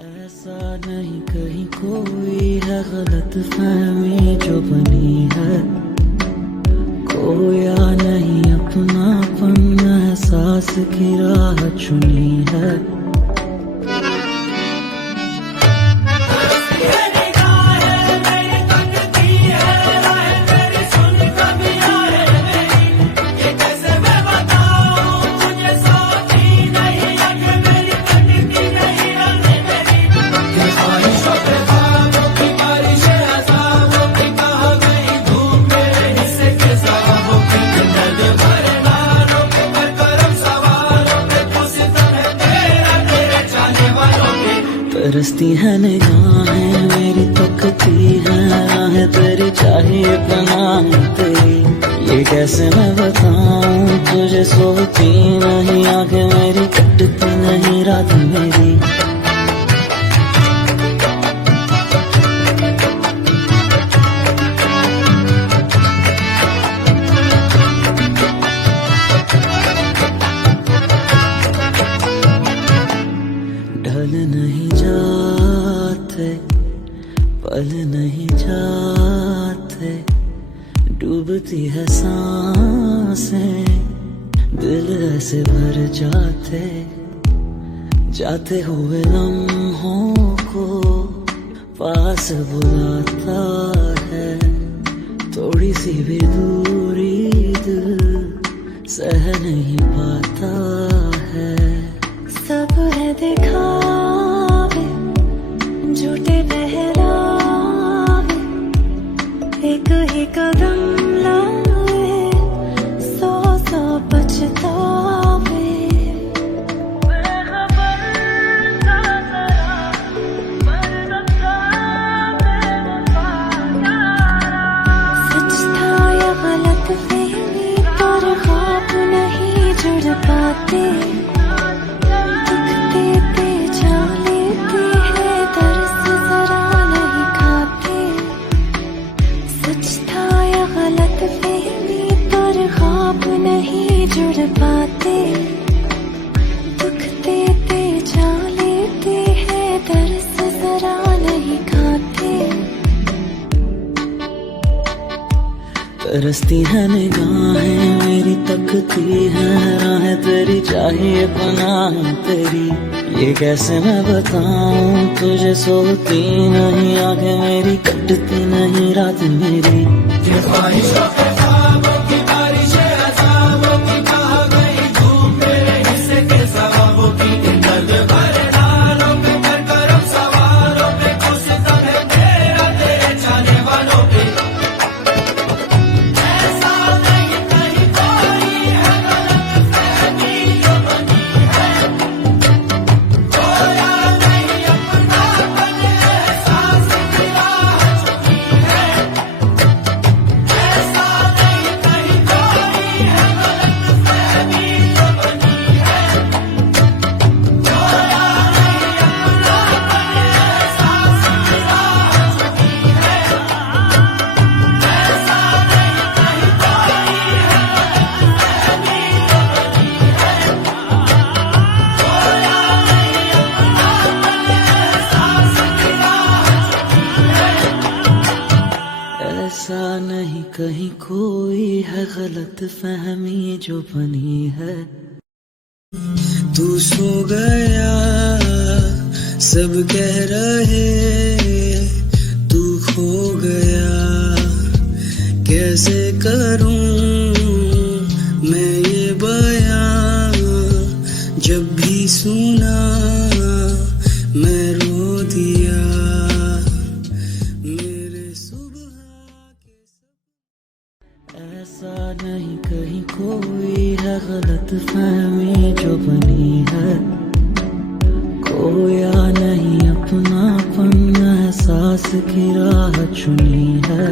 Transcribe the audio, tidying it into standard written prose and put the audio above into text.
ऐसा नहीं कहीं कोई है गलत फहमी जो बनी है, खोया नहीं अपनापन एहसास की राह चुनी है। तरसती है निगाहें मेरी, तकती है राहें तेरी, चाहिए पनाह तेरी। ये कैसे मैं बताऊं तुझे, सोती नहीं आंखें मेरी, कटती नहीं रात मेरी। ढल नहीं जाते पल नहीं जाते, डूबती है सांसें दिल ऐसे भर जाते, जाते हुए लम्हों को पास बुलाता है। थोड़ी सी भी दूरी दिल सह नहीं पाता है। सब है दिखावे झूठे बहलावे, एक ही कदम लाए सौ सौ पछतावे। सच था या गलत फहमी, पर ख्वाब नहीं जुड़ पाते। नहीं जुड़ पाते, दुख देते जा लेते हैं, दर्द जरा नहीं खाते। तरसती है निगाहें मेरी, तकती है राहें तेरी, चाहिए पनाह तेरी। ये कैसे मैं बताऊं तुझे, सोती नहीं आंखें मेरी, कटती नहीं रात मेरी। ऐसा नहीं कहीं कोई है गलत फहमी जो बनी है। तू सो गया सब कह रहे, तू खो गया कैसे करूं मैं ये बयां। जब भी सुना मैं रो दिया। ऐसा नहीं कहीं कोई है गलत फहमी जो बनी है, खोया नहीं अपनापन एहसास की राह चुनी है।